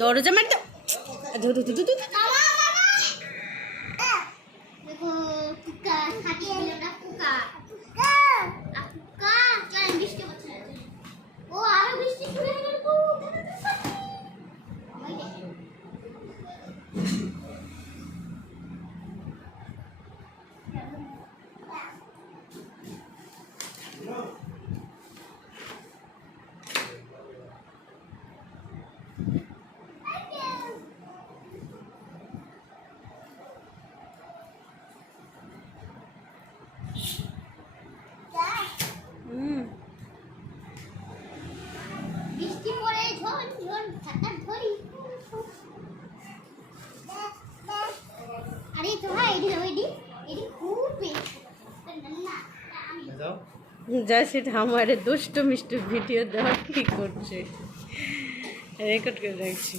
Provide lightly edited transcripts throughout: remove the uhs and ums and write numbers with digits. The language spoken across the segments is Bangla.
দরজা মার দাও। দেখো কুকা খাটি দিলটা কুকা কুকা চল বৃষ্টি হচ্ছে ও আরো বৃষ্টি শুরু হয়ে গেল বৃষ্টি পড়ে ঝড় ঝড় ছাতা ধরি আরে তো ভাই এডি খুব না যা সেটা আমার দুষ্ট মিষ্টি ভিডিও দেওয়া কি করছে, রেকর্ড করে রাখছি।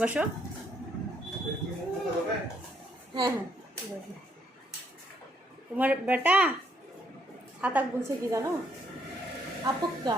বসো। হ্যাঁ হ্যাঁ তোমার বেটা ছাতা বলছে কি জানো, আপক্কা।